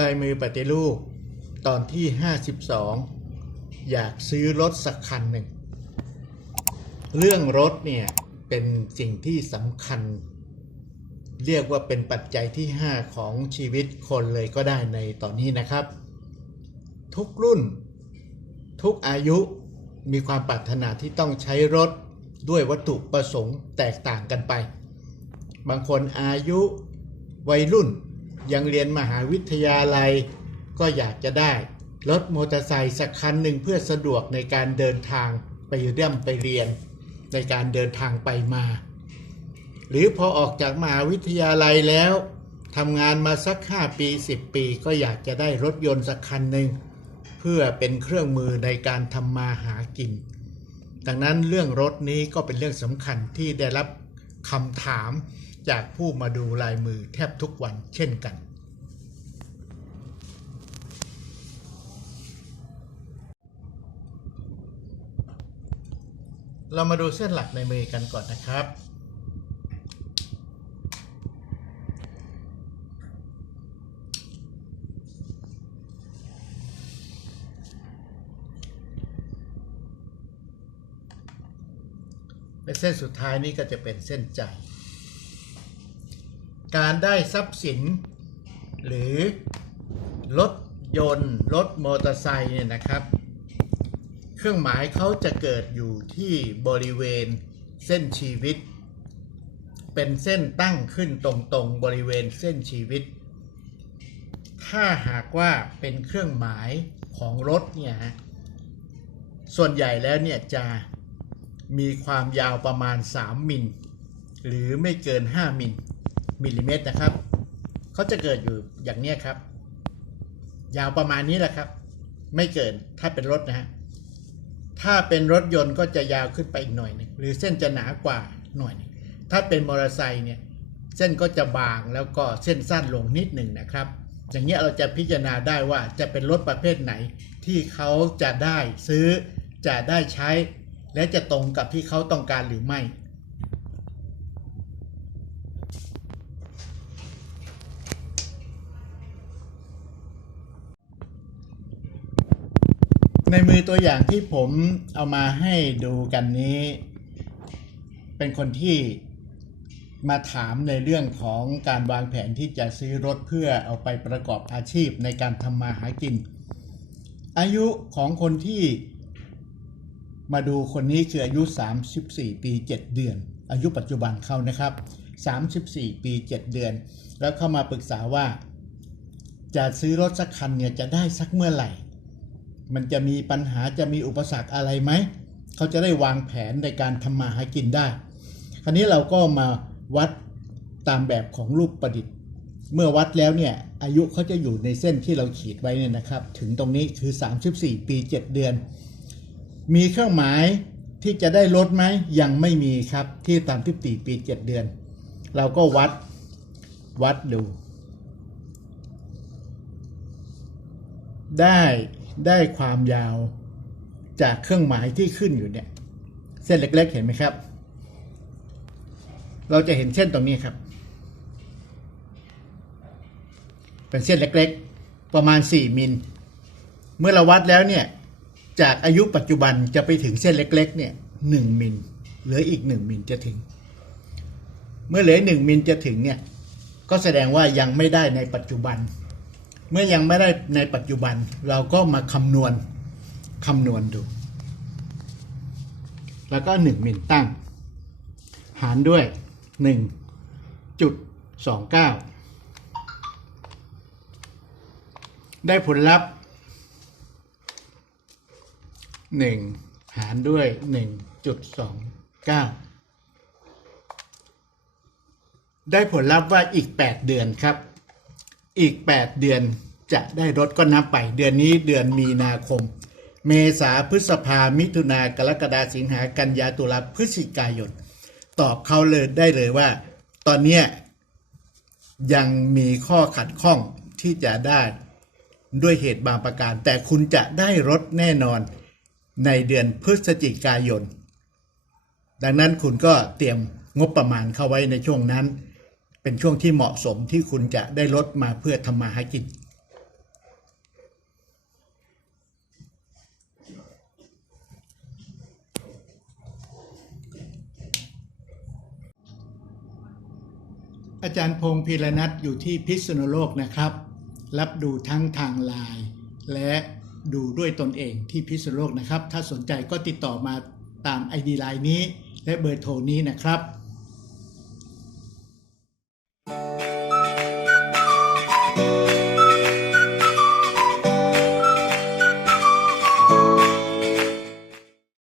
ลายมือปฏิรูปตอนที่ 52 อยากซื้อรถสักคันหนึ่ง เรื่องรถเนี่ยเป็นสิ่งที่สำคัญ เรียกว่าเป็นปัจจัยที่ 5 ของชีวิตคนเลยก็ได้ในตอนนี้นะครับ ทุกรุ่น ทุกอายุมีความปรารถนาที่ต้องใช้รถด้วยวัตถุประสงค์แตกต่างกันไป บางคนอายุวัยรุ่น ยังเรียนมหาวิทยาลัย ก็อยากจะได้ รถมอเตอร์ไซค์สักคันหนึ่งเพื่อสะดวกในการเดินทางไปเรี่ยมไปเรียน ในการเดินทางไปมา หรือพอออกจากมหาวิทยาลัยแล้วทำงานมาสัก 5 ปี 10 ปี ก็อยากจะได้รถยนต์สักคันหนึ่งเพื่อเป็นเครื่องมือในการทำมาหากิน ดังนั้นเรื่องรถนี้ก็เป็นเรื่องสำคัญที่ได้รับคำถาม จากผู้มาดูลายมือแทบทุกวันเช่นกัน เรามาดูเส้นหลักในมือกันก่อนนะครับ และเส้นสุดท้ายนี้ก็จะเป็นเส้นใจ การได้ทรัพย์สิน หรือรถยนต์รถมอเตอร์ไซค์เนี่ยนะครับ เครื่องหมายเขาจะเกิดอยู่ที่บริเวณเส้นชีวิต เป็นเส้นตั้งขึ้นตรงๆบริเวณเส้นชีวิต ถ้าหากว่าเป็นเครื่องหมายของรถเนี่ยฮะส่วนใหญ่แล้วเนี่ยจะมีความยาวประมาณ 3 มิล หรือไม่เกิน 5 มิล มิลลิเมตรนะครับเขาจะเกิดอยู่อย่างเนี้ยครับ ยาวประมาณนี้แหละครับ ไม่เกินถ้าเป็นรถนะฮะถ้าเป็นรถยนต์ก็จะยาวขึ้นไปอีกหน่อยหนึงหรือเส้นจะหนากว่าหน่อยนึงถ้าเป็นมอเตอร์ไซค์เนี่ยเส้นก็จะบางแล้วก็เส้นสั้นลงนิดหนึ่งนะครับ อย่างเงี้ยเราจะพิจารณาได้ว่าจะเป็นรถประเภทไหนที่เขาจะได้ซื้อจะได้ใช้ และจะตรงกับที่เขาต้องการหรือไม่ ในมือตัวอย่างที่ผมเอามาให้ดูกันนี้ เป็นคนที่มาถามในเรื่องของการวางแผนที่จะซื้อรถเพื่อเอาไปประกอบอาชีพในการทำมาหากิน อายุของคนที่มาดูคนนี้คืออายุ 34 ปี 7 เดือน อายุปัจจุบันเขานะครับ 34 ปี 7 เดือน แล้วเข้ามาปรึกษาว่า จะซื้อรถสักคันเนี่ยจะได้สักเมื่อไหร่ มันจะมีปัญหาจะมีอุปสรรคอะไรไหม เขาจะได้วางแผนในการทำมาหากินได้ คราวนี้เราก็มาวัดตามแบบของรูปประดิษฐ์ เมื่อวัดแล้วเนี่ยอายุเขาจะอยู่ในเส้นที่เราขีดไว้เนี่ยนะครับ ถึงตรงนี้คือ 34 ปี 7 เดือน มีเครื่องหมายที่จะได้ลดไหมยังไม่มีครับที่ตามที่ตีปี 7 เดือน เราก็วัดวัดดูได้ ได้ความยาวจากเครื่องหมายที่ขึ้นอยู่เนี่ยเส้นเล็ก ๆ เห็นไหมครับ เราจะเห็นเส้นตรงนี้ครับ เป็นเส้นเล็กๆ ประมาณ 4 มิล เมื่อเราวัดแล้วเนี่ยจากอายุปัจจุบันจะไปถึงเส้นเล็ก ๆ เนี่ยหนึ่งมิลเหลืออีกหนึ่งมิลจะถึง เมื่อเหลือหนึ่งมิลจะถึงเนี่ยก็แสดงว่ายังไม่ได้ในปัจจุบัน มื่อยังไม่ได้ในปัจจุบันเราก็มาคำนวณคำนวณดู แล้วก็หนึ่งมิลตั้ง หารด้วยหนึ่งจุดสองเก้าได้ผลลัพธ์หนึ่งหารด้วยหนึ่งจุดสองเก้าได้ผลลัพธ์ว่าอีก 8 เดือนครับ อีก 8 เดือนจะได้รถก็นับไป เดือนนี้เดือนมีนาคม เมษาพฤษภามิถุนากรกฎาสิงหากันยาตุลาพฤศจิกายน ตอบเขาเลยได้เลยว่า ตอนนี้ยังมีข้อขัดข้องที่จะได้ด้วยเหตุบางประการ แต่คุณจะได้รถแน่นอนในเดือนพฤศจิกายน ดังนั้นคุณก็เตรียมงบประมาณเข้าไว้ในช่วงนั้น เป็นช่วงที่เหมาะสมที่คุณจะได้ลดมาเพื่อทำมาหากินอาจารย์พงศ์พีรนัทอยู่ที่พิษณุโลกนะครับ รับดูทั้งทางไลน์และดูด้วยตนเองที่พิษณุโลกนะครับ ถ้าสนใจก็ติดต่อมาตาม ID ไลน์นี้ และเบอร์โทรนี้นะครับ